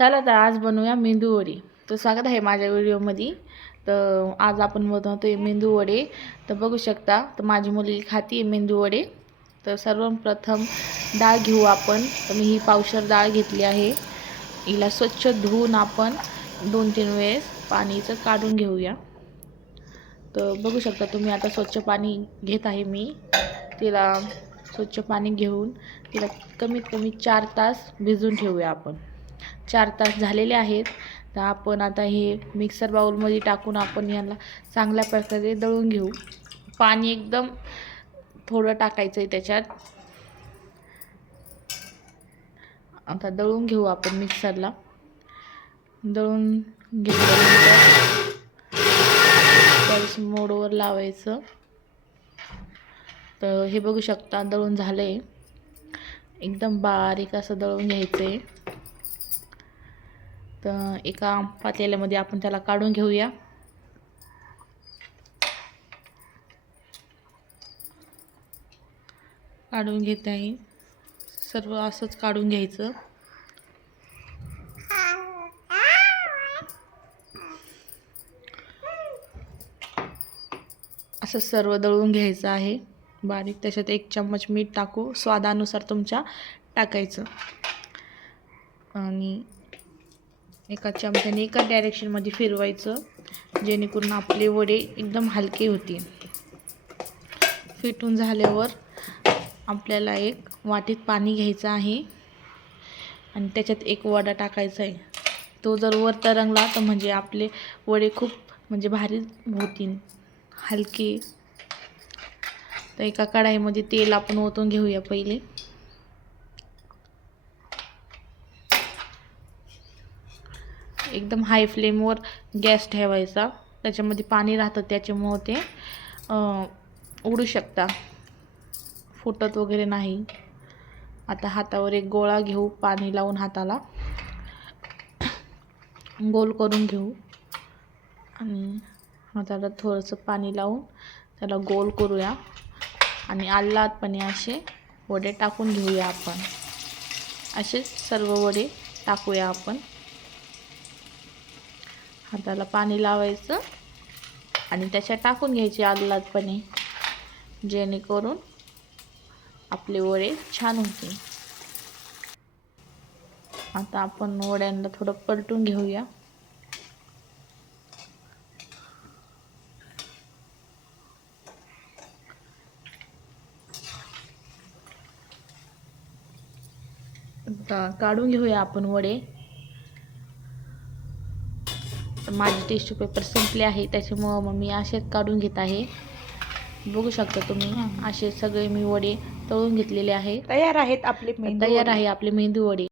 चला तर आज बनवूया मेंदू वडे. तर स्वागत आहे माझ्या व्हिडिओमध्ये. तर आज आपण बनवतोय मेंदू वडे. तर बघू शकता तर माझी मुलगी खाती मेंदू वडे. तर सर्वप्रथम डाळ घेऊ आपण. तर मी ही पावशर डाळ घेतली आहे. हिला स्वच्छ धुवून आपण 2-3 वेळेस पाणीचं काढून घेऊया. तर बघू शकता तुम्ही आता स्वच्छ पाणी घेत आहे मी. तिला स्वच्छ पाणी घेऊन तिला कमीत कमी 4 तास भिजवून ठेवूया आपण. 4 तास झालेले आहेत. तर आपण आता हे मिक्सर बाउलमध्ये टाकून आपण याला चांगल्या प्रकारे दळून घेऊ. पाणी एकदम थोडं टाकायचं आहे त्याच्यात. आता दळून घेऊ आपण मिक्सरला. दळून घेतल्यानंतर गॅस मोडवर लावायचं. तर हे बघू शकता दळून झालंय. एकदम बारीक असं दळून घ्यायचं आहे. तर एका पातेल्यामध्ये आपण त्याला काढून घेऊया. काढून घेत आहे. सर्व असंच काढून घ्यायचं. असं सर्व दळून घ्यायचं आहे बारीक. त्याच्यात 1 चम्मच मीठ टाकू, स्वादानुसार तुमच्या टाकायचं. आणि एका चमच्याने एका डायरेक्शनमध्ये फिरवायचं, जेणेकरून आपले वडे एकदम हलके होतील. फिटून झाल्यावर आपल्याला एक वाटीत पाणी घ्यायचं आहे आणि त्याच्यात एक वडा टाकायचा आहे. तो जर वर तरंगला तर म्हणजे आपले वडे खूप म्हणजे भारी होतील, हलके. तर एका कढाईमध्ये तेल आपण ओतून घेऊया पहिले. एकदम हाय फ्लेमवर गॅस ठेवायचा. त्याच्यामध्ये पाणी राहतं, त्याच्यामुळे ते उडू शकता, फुटत वगैरे नाही. आता हातावर एक गोळा घेऊ, पाणी लावून हाताला गोल करून घेऊ आणि हाताला थोडंसं पाणी लावून त्याला गोल करूया आणि आल्हादपणे असे वडे टाकून घेऊया आपण. असे सर्व वडे टाकूया आपण. हाताला पाणी लावायचं आणि त्याच्यात टाकून घ्यायचे आल्हादपणे, जेणेकरून आपले वडे छान होतील. आता आपण वड्यांना थोडं पलटून घेऊया. आता काढून घेऊया आपण वडे. तर माझे टिश्यू पेपर संपले आहे, त्याच्यामुळं मग मी असेच काढून घेत आहे. बघू शकता तुम्ही असे सगळे मी वडे तळून घेतलेले आहे. तयार आहेत आपले मेंदू वडे.